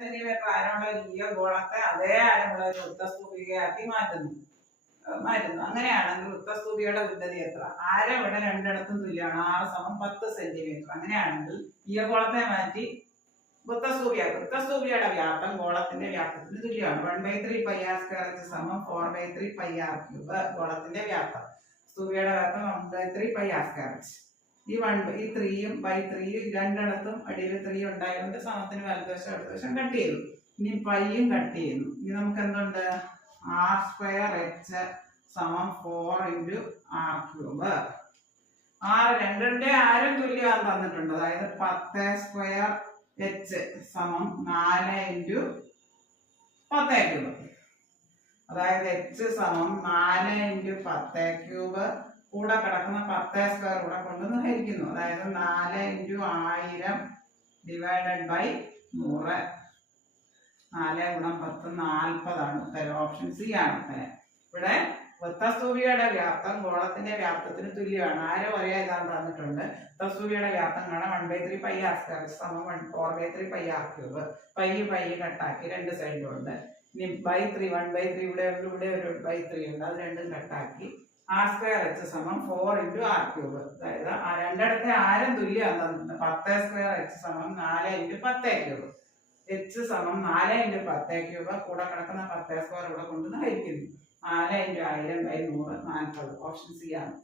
Centimetre ആരമുള്ള ഈ ഗോളത്തെ അതേ ആരമുള്ള ഒരു വൃത്തസ്തൂപികയാക്കി മാറ്റുന്നു. അങ്ങനെയാണെങ്കിൽ വൃത്തസ്തൂപികയുടെ ഉന്നതി എത്ര? ആരം ഇവിടെ രണ്ടിടത്തും തുല്യമാണ്. 6 = 10 സെന്റിമീറ്റർ. അങ്ങനെയാണെങ്കിൽ ഈ ഗോളത്തെ മാറ്റി വൃത്തസ്തൂപികയുടെ വ്യാപ്തം ഗോളത്തിന്റെ വ്യാപ്തത്തിന് തുല്യമാണ്. 1/3 πr² = 4/3 πr³ ഗോളത്തിന്റെ വ്യാപ്തം. സ്തൂപികയുടെ വ്യാപ്തം 1/3 πr². ഈ 3യും 3 രണ്ടിടത്തും അടിയിൽ 3 ഉണ്ടായതുകൊണ്ട് സമത്തിന് വലതുവശം ഇടതുവശം കട്ട് ചെയ്തു. ഇനി പൈയും കട്ട് ചെയ്യുന്നു. ഇനി നമുക്ക് എന്തുണ്ട്? r²h = 4 × r³. രണ്ടിന്റെ ആരം തുല്യമാണെന്ന് തന്നിട്ടുണ്ട്. അതായത് 10² h = 4 × 10³. അതായത് h = 4 × 10³ കൂടെ കിടക്കുന്ന 10² കൂടെ കൊണ്ടുവന്ന് ഹരിക്കുന്നു. അതായത് 4 × 1000 / 100. 4 × 10 40 ആണ് ഉത്തരം. ഓപ്ഷൻ സി ആണ് ഉത്തരം. ഇവിടെ വൃത്തസ്തൂപികയുടെ വ്യാപ്തം ഗോളത്തിന്റെ വ്യാപ്തത്തിന് തുല്യമാണ്. ആരും ഒരേ ഇതാണ് തന്നിട്ടുണ്ട്. വൃത്തസ്തൂപികയുടെ വ്യാപ്തം കാണാൻ 1/3 πr² = 4/3 πr³. പൈ കട്ടാക്കി രണ്ട് സൈഡിലും ഉണ്ട്. ഇനി 1/3 ഇവിടെ ഒരു 3 ഉണ്ട്. അത് രണ്ടും കട്ടാക്കി r²h = 4 × r³. അതായത് രണ്ടിടത്തെ ആരം തുല്യമാണ്. 10² h = 4 × 10³. h = 4 × 10³ കൂടെ കിടക്കുന്ന 10² ഇവിടെ കൊണ്ടുവന്ന് ഹരിക്കുന്നു. 4 × 1000 / 100 40. ഓപ്ഷൻ സി ആണ്.